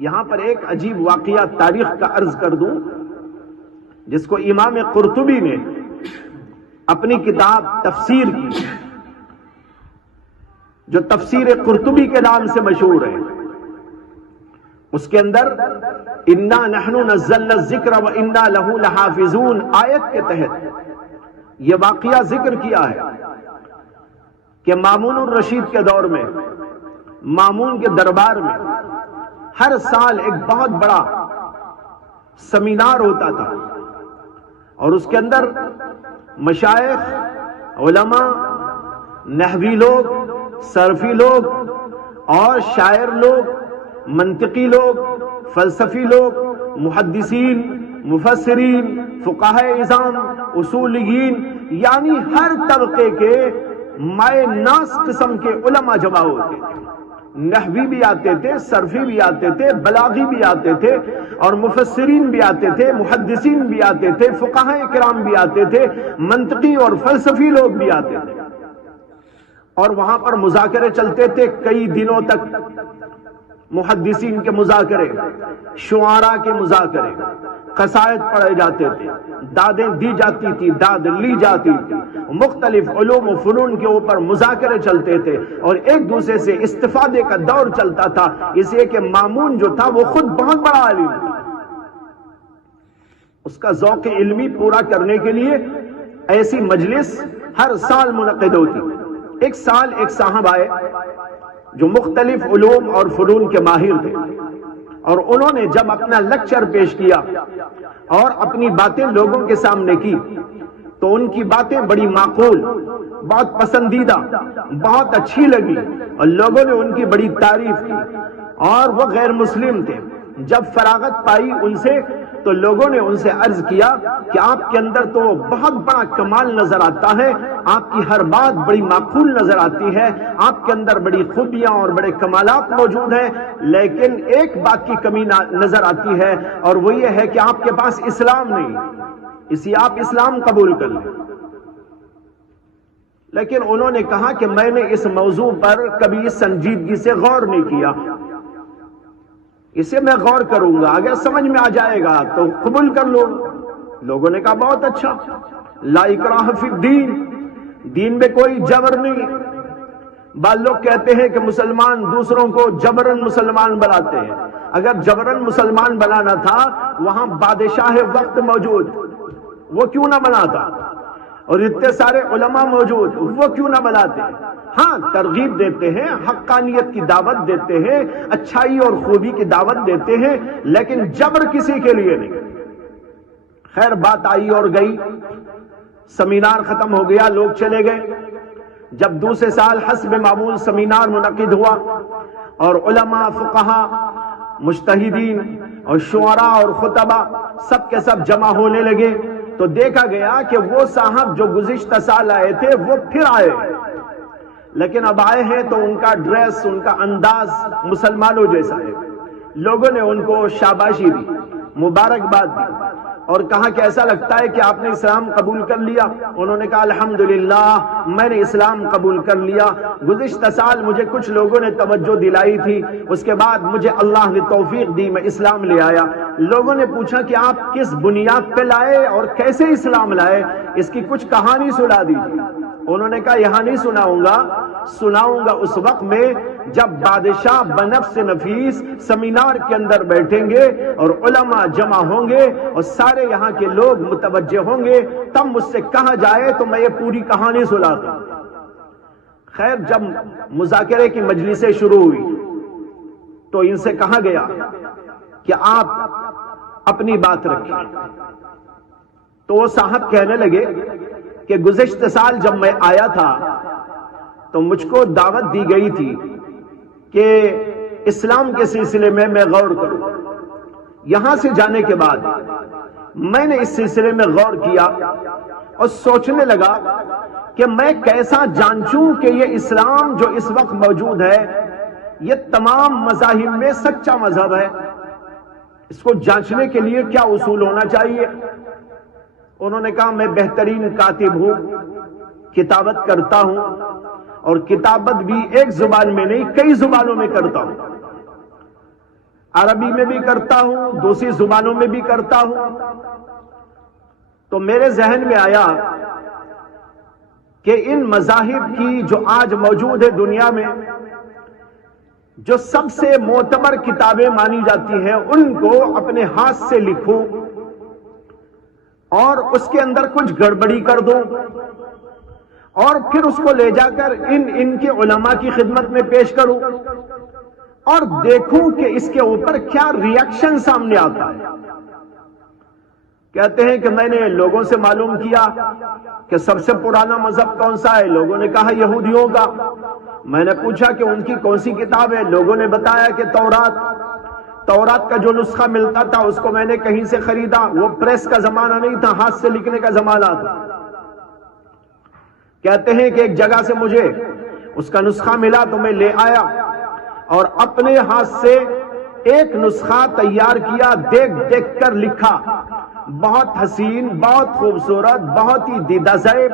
یہاں پر ایک عجیب واقعہ تاریخ کا عرض کر دوں، جس کو امام قرطبی نے اپنی کتاب تفسیر کی، جو تفسیر قرطبی کے نام سے مشہور ہے، اس کے اندر انا نحن نزلنا الذکر وانا لہ لحافظون آیت کے تحت یہ واقعہ ذکر کیا ہے کہ مامون الرشید کے دور میں مامون کے دربار میں ہر سال ایک بہت بڑا سیمینار ہوتا تھا، اور اس کے اندر مشائخ، علماء، نحوی لوگ، صرفی لوگ اور شاعر لوگ، منطقی لوگ، فلسفی لوگ، محدثین، مفسرین، فقہاء اعظام، اصولیین، یعنی ہر طبقے کے مائع ناس قسم کے علماء جمع ہوتے تھے۔ نحوی بھی آتے تھے، صرفی بھی آتے تھے، بلاغی بھی آتے تھے، اور مفسرین بھی آتے تھے، محدثین بھی آتے تھے، فقہاء کرام بھی آتے تھے، منطقی اور فلسفی لوگ بھی آتے تھے، اور وہاں پر مذاکرے چلتے تھے کئی دنوں تک۔ محدثین کے مذاکرے، شعراء کے مذاکرے، قصائد پڑھے جاتے تھے، دادیں دی جاتی تھی، داد لی جاتی تھی، مختلف علوم و فنون کے اوپر مذاکرے چلتے تھے، اور ایک دوسرے سے استفادے کا دور چلتا تھا، اس لیے کہ مامون جو تھا وہ خود بہت بڑا عالم تھا۔ اس کا ذوق علمی پورا کرنے کے لیے ایسی مجلس ہر سال منعقد ہوتی۔ ایک سال ایک صاحب آئے جو مختلف علوم اور فنون کے ماہر تھے، اور انہوں نے جب اپنا لیکچر پیش کیا اور اپنی باتیں لوگوں کے سامنے کی تو ان کی باتیں بڑی معقول، بہت پسندیدہ، بہت اچھی لگی، اور لوگوں نے ان کی بڑی تعریف کی، اور وہ غیر مسلم تھے۔ جب فراغت پائی ان سے تو لوگوں نے ان سے عرض کیا کہ آپ کے اندر تو بہت بڑا کمال نظر آتا ہے، آپ کی ہر بات بڑی معقول نظر آتی ہے، آپ کے اندر بڑی خوبیاں اور بڑے کمالات موجود ہیں، لیکن ایک بات کی کمی نظر آتی ہے، اور وہ یہ ہے کہ آپ کے پاس اسلام نہیں، اسی آپ اسلام قبول کر لیں۔ لیکن انہوں نے کہا کہ میں نے اس موضوع پر کبھی سنجیدگی سے غور نہیں کیا، اسے میں غور کروں گا، اگر سمجھ میں آ جائے گا تو قبول کر لو۔ لوگوں نے کہا بہت اچھا، لا اکراہ فی الدین، دین میں کوئی جبر نہیں۔ بعض لوگ کہتے ہیں کہ مسلمان دوسروں کو جبرن مسلمان بناتے ہیں، اگر جبرن مسلمان بنانا تھا وہاں بادشاہ وقت موجود، وہ کیوں نہ بناتا، اور اتنے سارے علماء موجود، وہ کیوں نہ بناتے۔ ہاں ترغیب دیتے ہیں، حقانیت کی دعوت دیتے ہیں، اچھائی اور خوبی کی دعوت دیتے ہیں، لیکن جبر کسی کے لیے نہیں۔ خیر بات آئی اور گئی، سیمینار ختم ہو گیا، لوگ چلے گئے۔ جب دوسرے سال حسب معمول سیمینار منعقد ہوا اور علماء، فقہاء، مجتہدین اور شعراء اور خطباء سب کے سب جمع ہونے لگے تو دیکھا گیا کہ وہ صاحب جو گزشتہ سال آئے تھے وہ پھر آئے، لیکن اب آئے ہیں تو ان کا ڈریس، ان کا انداز مسلمانوں جیسا ہے۔ لوگوں نے ان کو شاباشی دی، مبارکباد دی، اور کہا کہ ایسا لگتا ہے کہ آپ نے اسلام قبول کر لیا۔ انہوں نے کہا الحمدللہ میں نے اسلام قبول کر لیا، گزشتہ سال مجھے کچھ لوگوں نے توجہ دلائی تھی، اس کے بعد مجھے اللہ نے توفیق دی، میں اسلام لے آیا۔ لوگوں نے پوچھا کہ آپ کس بنیاد پہ لائے اور کیسے اسلام لائے، اس کی کچھ کہانی سنا دیجیے۔ انہوں نے کہا یہاں نہیں سناؤں گا اس وقت میں جب بادشاہ بنفس نفیس سیمینار کے اندر بیٹھیں گے اور علماء جمع ہوں گے اور سارے یہاں کے لوگ متوجہ ہوں گے، تب مجھ سے کہا جائے تو میں یہ پوری کہانی سناتا ہوں۔ خیر جب مذاکرے کی مجلسیں شروع ہوئی تو ان سے کہا گیا کہ آپ اپنی بات رکھیں، تو وہ صاحب کہنے لگے کہ گزشتہ سال جب میں آیا تھا تو مجھ کو دعوت دی گئی تھی کہ اسلام کے سلسلے میں غور کروں۔ یہاں سے جانے کے بعد میں نے اس سلسلے میں غور کیا اور سوچنے لگا کہ میں کیسا جانچوں کہ یہ اسلام جو اس وقت موجود ہے یہ تمام مذاہب میں سچا مذہب ہے، اس کو جانچنے کے لیے کیا اصول ہونا چاہیے۔ انہوں نے کہا میں بہترین کاتب ہوں، کتابت کرتا ہوں، اور کتابت بھی ایک زبان میں نہیں کئی زبانوں میں کرتا ہوں۔ عربی میں بھی کرتا ہوں، دوسری زبانوں میں بھی کرتا ہوں، تو میرے ذہن میں آیا کہ ان مذاہب کی جو آج موجود ہے دنیا میں، جو سب سے معتبر کتابیں مانی جاتی ہیں، ان کو اپنے ہاتھ سے لکھوں اور اس کے اندر کچھ گڑبڑی کر دوں اور پھر اس کو لے جا کر ان کے علماء کی خدمت میں پیش کروں اور دیکھوں کہ اس کے اوپر کیا ری ایکشن سامنے آتا ہے۔ کہتے ہیں کہ میں نے لوگوں سے معلوم کیا کہ سب سے پرانا مذہب کون سا ہے؟ لوگوں نے کہا یہودیوں کا۔ میں نے پوچھا کہ ان کی کون سی کتاب ہے؟ لوگوں نے بتایا کہ تورات کا جو نسخہ ملتا تھا اس کو میں نے کہیں سے خریدا، وہ پریس کا زمانہ نہیں تھا، ہاتھ سے لکھنے کا زمانہ تھا۔ کہتے ہیں کہ ایک جگہ سے مجھے اس کا نسخہ ملا تو میں لے آیا اور اپنے ہاتھ سے ایک نسخہ تیار کیا، دیکھ دیکھ کر لکھا، بہت حسین، بہت خوبصورت، بہت ہی دیدہ زیب،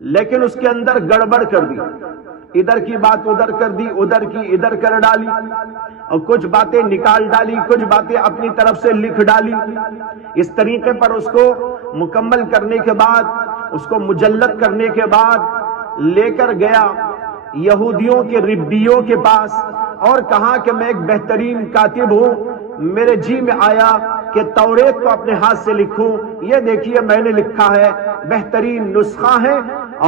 لیکن اس کے اندر گڑبڑ کر دی، ادھر کی بات ادھر کر دی، ادھر کی ادھر کر ڈالی اور کچھ باتیں نکال ڈالی، کچھ باتیں اپنی طرف سے لکھ ڈالی۔ اس طریقے پر اس کو مکمل کرنے کے بعد، اس کو مجلد کرنے کے بعد لے کر گیا یہودیوں کے ربیوں کے پاس اور کہا کہ میں ایک بہترین کاتب ہوں، میرے جی میں آیا کہ توریت کو اپنے ہاتھ سے لکھوں، یہ دیکھیے میں نے لکھا ہے، بہترین نسخہ ہے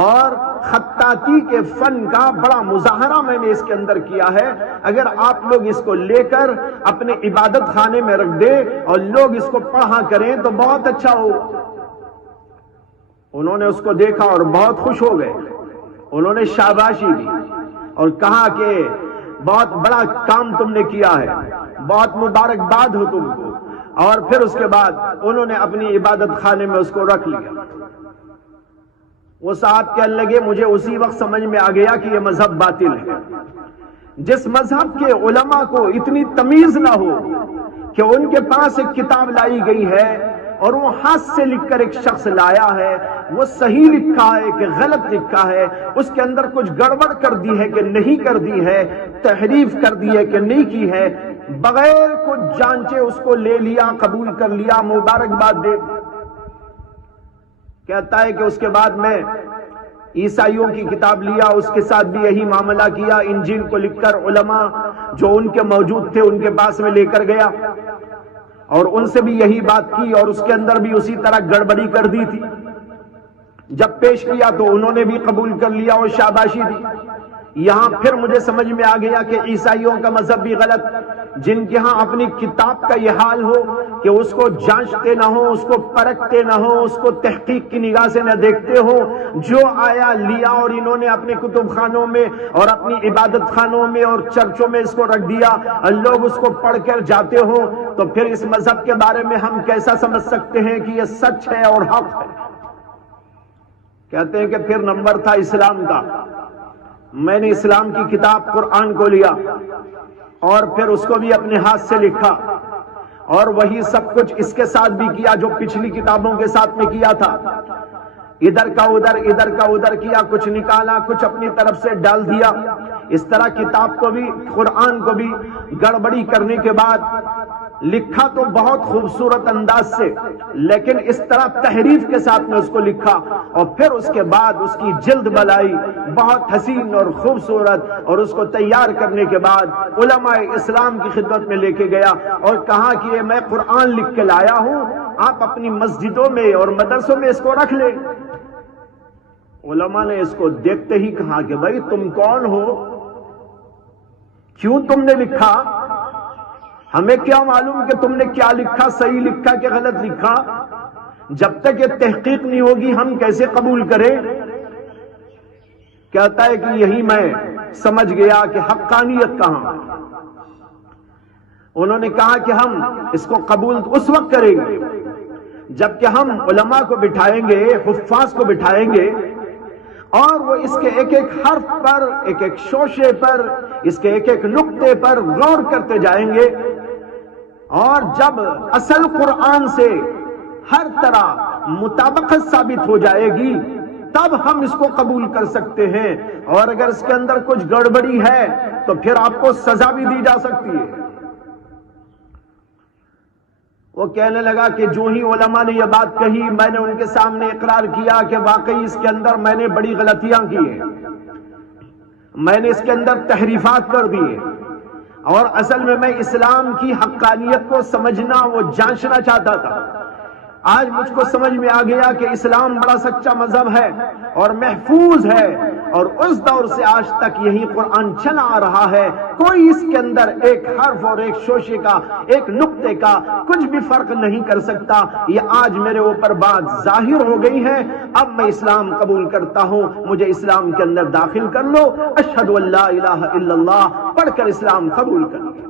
اور خطاطی کے فن کا بڑا مظاہرہ میں نے اس کے اندر کیا ہے، اگر آپ لوگ اس کو لے کر اپنے عبادت خانے میں رکھ دیں اور لوگ اس کو پڑھا کریں تو بہت اچھا ہو۔ انہوں نے اس کو دیکھا اور بہت خوش ہو گئے، انہوں نے شاباشی دی اور کہا کہ بہت بڑا کام تم نے کیا ہے، بہت مبارکباد ہو تم کو، اور پھر اس کے بعد انہوں نے اپنی عبادت خانے میں اس کو رکھ لیا۔ وہ صاحب کہنے لگے مجھے اسی وقت سمجھ میں آ گیا کہ یہ مذہب باطل ہے۔ جس مذہب کے علماء کو اتنی تمیز نہ ہو کہ ان کے پاس ایک کتاب لائی گئی ہے اور وہ ہاتھ سے لکھ کر ایک شخص لایا ہے، وہ صحیح لکھا ہے کہ غلط لکھا ہے، اس کے اندر کچھ گڑبڑ کر دی ہے کہ نہیں کر دی ہے، تحریف کر دی ہے کہ نہیں کی ہے، بغیر کچھ جانچے اس کو لے لیا، قبول کر لیا، مبارکباد دے۔ کہتا ہے کہ اس کے بعد میں عیسائیوں کی کتاب لیا، اس کے ساتھ بھی یہی معاملہ کیا، انجیل کو لکھ کر علماء جو ان کے موجود تھے ان کے پاس میں لے کر گیا اور ان سے بھی یہی بات کی اور اس کے اندر بھی اسی طرح گڑبڑی کر دی تھی۔ جب پیش کیا تو انہوں نے بھی قبول کر لیا اور شاباشی دی۔ یہاں پھر مجھے سمجھ میں آ گیا کہ عیسائیوں کا مذہب بھی غلط، جن کے ہاں اپنی کتاب کا یہ حال ہو کہ اس کو جانچتے نہ ہو، اس کو پرکھتے نہ ہو، اس کو تحقیق کی نگاہ سے نہ دیکھتے ہو، جو آیا لیا اور انہوں نے اپنے کتب خانوں میں اور اپنی عبادت خانوں میں اور چرچوں میں اس کو رکھ دیا اور لوگ اس کو پڑھ کر جاتے ہو، تو پھر اس مذہب کے بارے میں ہم کیسا سمجھ سکتے ہیں کہ یہ سچ ہے اور حق ہے؟ کہتے ہیں کہ پھر نمبر تھا اسلام کا۔ میں نے اسلام کی کتاب قرآن کو لیا اور پھر اس کو بھی اپنے ہاتھ سے لکھا اور وہی سب کچھ اس کے ساتھ بھی کیا جو پچھلی کتابوں کے ساتھ میں کیا تھا، ادھر کا ادھر کیا، کچھ نکالا، کچھ اپنی طرف سے ڈال دیا۔ اس طرح کتاب کو بھی، قرآن کو بھی گڑبڑی کرنے کے بعد لکھا تو بہت خوبصورت انداز سے، لیکن اس طرح تحریف کے ساتھ میں اس کو لکھا اور پھر اس کے بعد اس کی جلد بلائی بہت حسین اور خوبصورت، اور اس کو تیار کرنے کے بعد علماء اسلام کی خدمت میں لے کے گیا اور کہا کہ یہ میں قرآن لکھ کے لایا ہوں، آپ اپنی مسجدوں میں اور مدرسوں میں اس کو رکھ لیں۔ علماء نے اس کو دیکھتے ہی کہا کہ بھائی تم کون ہو، کیوں تم نے لکھا؟ ہمیں کیا معلوم کہ تم نے کیا لکھا، صحیح لکھا کہ غلط لکھا؟ جب تک یہ تحقیق نہیں ہوگی ہم کیسے قبول کریں؟ کہتا ہے کہ یہی میں سمجھ گیا کہ حقانیت کہاں۔ انہوں نے کہا کہ ہم اس کو قبول اس وقت کریں گے جبکہ ہم علماء کو بٹھائیں گے، حفاظ کو بٹھائیں گے اور وہ اس کے ایک ایک حرف پر، ایک ایک شوشے پر، اس کے ایک ایک نقطے پر غور کرتے جائیں گے، اور جب اصل قرآن سے ہر طرح مطابقت ثابت ہو جائے گی تب ہم اس کو قبول کر سکتے ہیں، اور اگر اس کے اندر کچھ گڑبڑی ہے تو پھر آپ کو سزا بھی دی جا سکتی ہے۔ وہ کہنے لگا کہ جو ہی علماء نے یہ بات کہی، میں نے ان کے سامنے اقرار کیا کہ واقعی اس کے اندر میں نے بڑی غلطیاں کی ہیں، میں نے اس کے اندر تحریفات کر دی ہیں، اور اصل میں اسلام کی حقانیت کو سمجھنا، وہ جانچنا چاہتا تھا۔ آج مجھ کو سمجھ میں آ گیا کہ اسلام بڑا سچا مذہب ہے اور محفوظ ہے، اور اس دور سے آج تک یہی قرآن چلا آ رہا ہے، کوئی اس کے اندر ایک حرف اور ایک شوشے کا، ایک نقطے کا کچھ بھی فرق نہیں کر سکتا۔ یہ آج میرے اوپر بات ظاہر ہو گئی ہے، اب میں اسلام قبول کرتا ہوں، مجھے اسلام کے اندر داخل کر لو، اشہد ان لا الہ الا اللہ پڑھ کر اسلام قبول کر لو۔